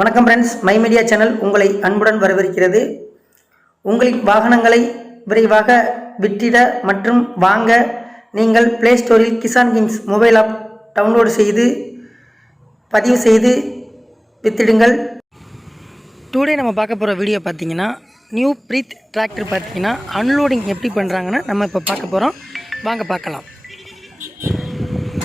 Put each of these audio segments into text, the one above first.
வணக்கம் friends, my media channel உங்களை அன்புடன் வரவேற்கிறது. உங்களின் வாகனங்களை விரைவாக விற்றிட மற்றும் வாங்க நீங்கள் பிளே ஸ்டோரில் Kisan kings mobile app download செய்து பதிவு செய்து வித்திடுங்கள். டுடே நம்ம பார்க்க போகிற வீடியோ பார்த்தீங்கன்னா நியூ பிரீத் டிராக்டர் பார்த்தீங்கன்னா அன்லோடிங் எப்படி பண்ணுறாங்கன்னு நம்ம இப்போ பார்க்க போகிறோம். வாங்க பார்க்கலாம்.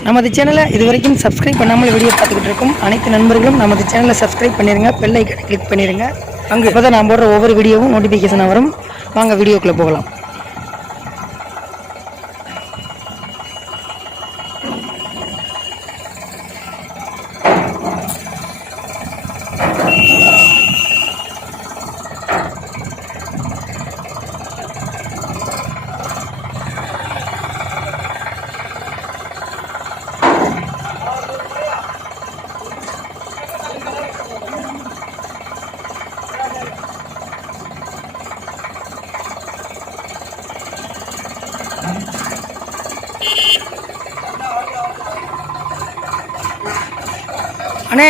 நமது சேனலை இது வரைக்கும் சப்ஸ்கிரைப் பண்ணாமல் வீடியோ பார்த்துக்கிட்டு இருக்கும் அனைத்து நண்பர்களும் நமது சேனலை சப்ஸ்கிரைப் பண்ணிடுங்க, பெல் ஐக்கனை கிளிக் பண்ணிடுங்க. அங்கே இப்போ தான் நான் போடுற ஒவ்வொரு வீடியோவும் நோட்டிஃபிகேஷனாக வரும். வாங்க வீடியோக்குள்ளே போகலாம். அண்ணே,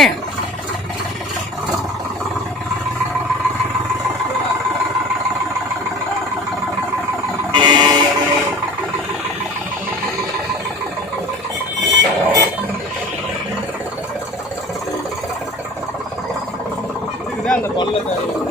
அந்த பல்ல